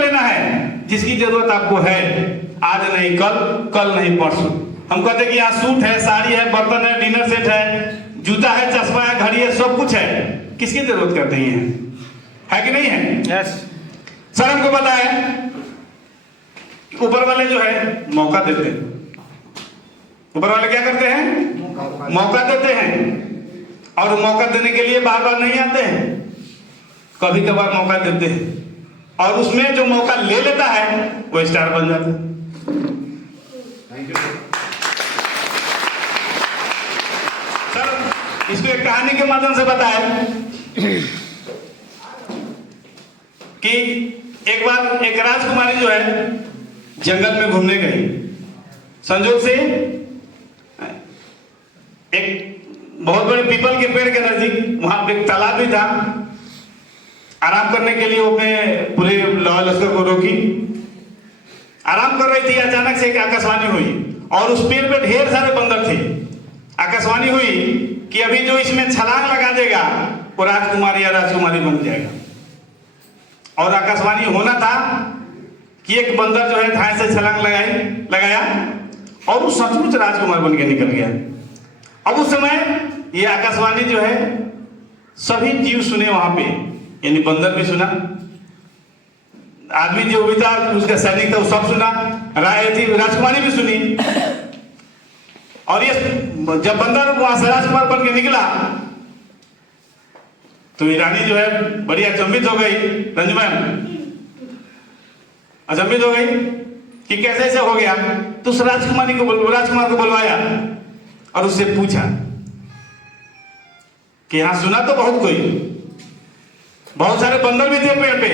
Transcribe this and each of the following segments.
लेना है जिसकी जरूरत आपको है, आज नहीं कल, कल नहीं परसों। हम कहते हैं कि यहाँ सूट है, साड़ी है, बर्तन है, डिनर सेट है, जूता है, चश्मा है, घड़ी है, सब कुछ है। किसकी जरूरत करते हैं? है कि नहीं है? यस सर हमको पता है ऊपर वाले जो है मौका देते हैं। ऊपर वाले क्या करते हैं? मौका देते हैं। और मौका देने के लिए बार बार नहीं आते हैं, कभी कभार मौका देते हैं, और उसमें जो मौका ले लेता है वो स्टार बन जाता है। सर इसको एक कहानी के माध्यम से बताए कि एक बार एक राजकुमारी जो है जंगल में घूमने गई। संजोग से एक बहुत बड़े पीपल के पेड़ के नजदीक वहां पे एक तालाब भी था। आराम करने के लिए वो अपने पूरे लावा लश्कर को रोकी, आराम कर रही थी। अचानक से एक आकाशवाणी हुई और उस पेड़ पे ढेर सारे बंदर थे। आकाशवाणी हुई कि अभी जो इसमें छलांग लगा देगा वो राजकुमारी या राजकुमारी बन जाएगा। और आकाशवाणी होना था कि एक बंदर जो है धाए से छलांग लगाया और वो सचमुच राजकुमार बन के निकल गया। अब उस समय ये आकाशवाणी जो है सभी जीव सुने वहां पे, यानी बंदर भी सुना, आदमी जो भी था उसका सैनिक था वो सब सुना, राजकुमारी भी सुनी। और ये जब बंदर वहां से राजकुमार बन के निकला तो ईरानी जो है बड़ी अचंभित हो गई। रंजू मैम अचंभित हो गई कि कैसे ऐसे हो गया। तो उस राजकुमार को बुलवाया और उससे पूछा कि यहां सुना तो बहुत कोई, बहुत सारे बंदर भी थे पेड़ पे,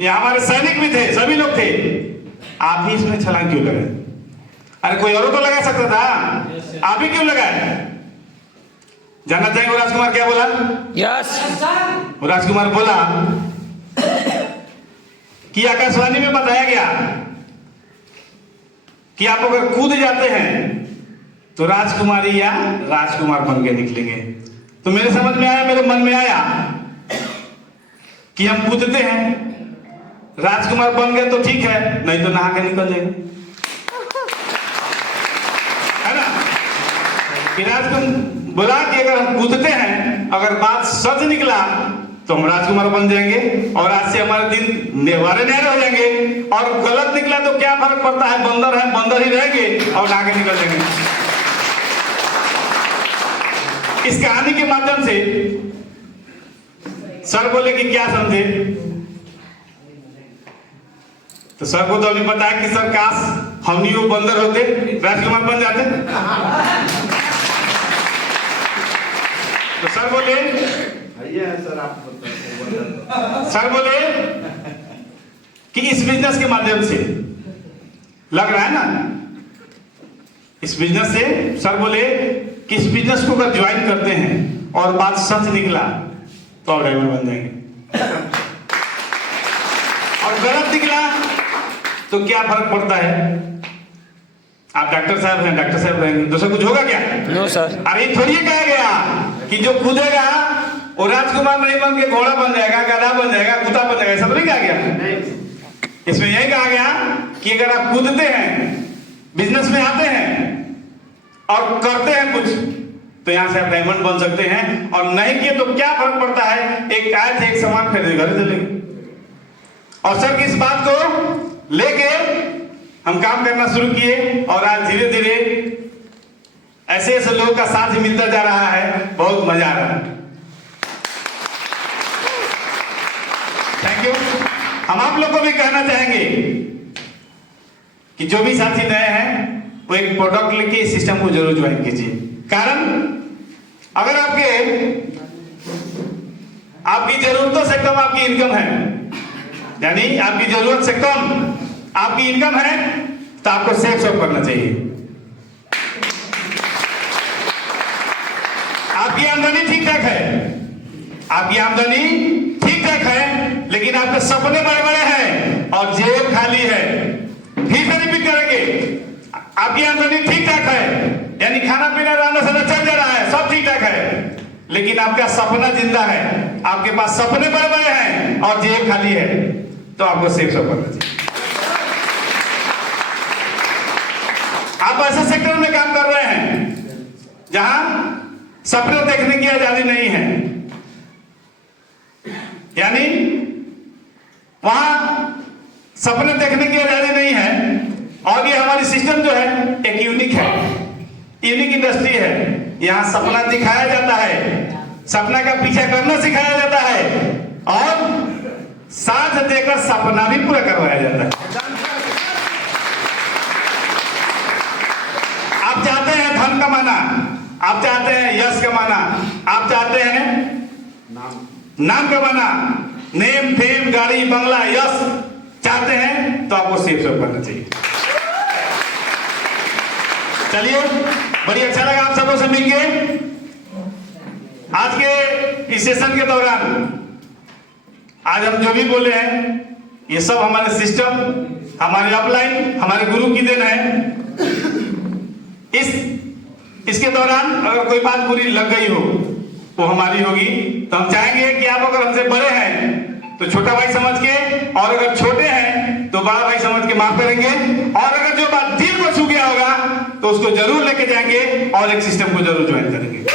यहाँ हमारे सैनिक भी थे, सभी लोग थे, आप ही इसमें छलांग क्यों लगाए? अरे कोई और तो लगा सकता था, आप ही क्यों लगाए? जानना चाहेंगे राजकुमार क्या बोला? यस राजकुमार बोला कि आकाशवाणी में बताया गया कि आप अगर कूद जाते हैं तो राजकुमारी या राजकुमार बन के निकलेंगे। तो मेरे समझ में आया, मेरे मन में आया कि हम कूदते हैं, राजकुमार बन गए तो ठीक है, नहीं तो नहा के निकल जाएंगे, है ना? कि राजकुमार बोला कि अगर हम कूदते हैं, अगर बात सच निकला तो हम राजकुमार बन जाएंगे और आज से हमारे दिन नेवारे न्यारे हो जाएंगे, और गलत निकला तो क्या फर्क पड़ता है, बंदर है बंदर ही रहेंगे और नहा के निकल जाएंगे। इस कहानी के माध्यम से सर बोले कि क्या समझे, तो सर को तो अभी पता है कि सर काश हम नहीं वो बंदर होते, राजकुमार बन जाते। तो सर बोले सर बोले कि इस बिजनेस के माध्यम से लग रहा है ना, इस बिजनेस से सर बोले कि इस बिजनेस को अगर ज्वाइन करते हैं और बात सच निकला तो आप ड्राइवर बन जाएंगे, और गलत निकला तो क्या फर्क पड़ता है? आप डॉक्टर साहब हैं, डॉक्टर साहब रहेंगे, दूसरा कुछ होगा क्या? No sir. अरे थोड़ी कहा गया कि जो कूदेगा वो राजकुमार नहीं बन के घोड़ा बन जाएगा, गधा बन जाएगा, कुत्ता बन जाएगा, सब नहीं कहा गया। इसमें यही कहा गया कि अगर आप कूदते हैं, बिजनेस में आते हैं और करते हैं कुछ, तो यहां से आप डायमंड बन सकते हैं, और नहीं किए तो क्या फर्क पड़ता है, एक आए थे एक सामान खरीदे घर चले। और सर की इस बात को लेके हम काम करना शुरू किए और आज धीरे धीरे ऐसे ऐसे लोगों का साथ ही मिलता जा रहा है, बहुत मजा आ रहा है। Thank you. हम आप लोग को भी कहना चाहेंगे कि जो भी साथी नए हैं वो एक प्रोडक्ट लेके इस सिस्टम को जरूर ज्वाइन कीजिए। कारण अगर आपकी जरूरतों से कम आपकी इनकम है, यानी आपकी जरूरत से कम आपकी इनकम है, तो आपको सेव करना चाहिए। आपकी आमदनी ठीक ठाक है, आपकी आमदनी ठीक ठाक है, लेकिन आपके सपने बड़े बड़े हैं और जेब खाली है। फिर से रिपीट करेंगे, आपकी आमदनी ठीक ठाक है, यानी खाना पीना रहना सहना चल जा रहा है, सब ठीक ठाक है, लेकिन आपका सपना जिंदा है, आपके पास सपने बड़े बड़े हैं और जेब खाली है। तो आपको सेफ सब करना चाहिए। आप ऐसे सेक्टर में काम कर रहे हैं जहां सपने देखने की आजादी नहीं है, यानी वहां सपने देखने की आजादी नहीं है, और ये हमारी सिस्टम जो है एक यूनिक है, यूनिक इंडस्ट्री है। यहां सपना दिखाया जाता है, सपना का पीछा करना सिखाया जाता है, और साथ देकर सपना भी पूरा करवाया जाता है। आप चाहते हैं धन कमाना, आप चाहते हैं यश कमाना, आप चाहते हैं नाम कमाना, नेम फेम गाड़ी बंगला यश चाहते हैं, तो आपको सेफ सब करना चाहिए। चलिए, बड़ी अच्छा लगा आप सबों से मिलके। आज के इस सेशन के दौरान आज हम जो भी बोले हैं, ये सब हमारे सिस्टम, हमारे अपलाइन, हमारे गुरु की देन है। इसके दौरान अगर कोई बात बुरी लग गई हो वो हमारी होगी, तो हम चाहेंगे कि आप अगर हमसे बड़े हैं तो छोटा भाई समझ के, और अगर छोटे हैं तो बड़ा भाई समझ के माफ करेंगे, और अगर जो बात दिल को छू गया होगा तो उसको जरूर लेके जाएंगे और एक सिस्टम को जरूर ज्वाइन करेंगे।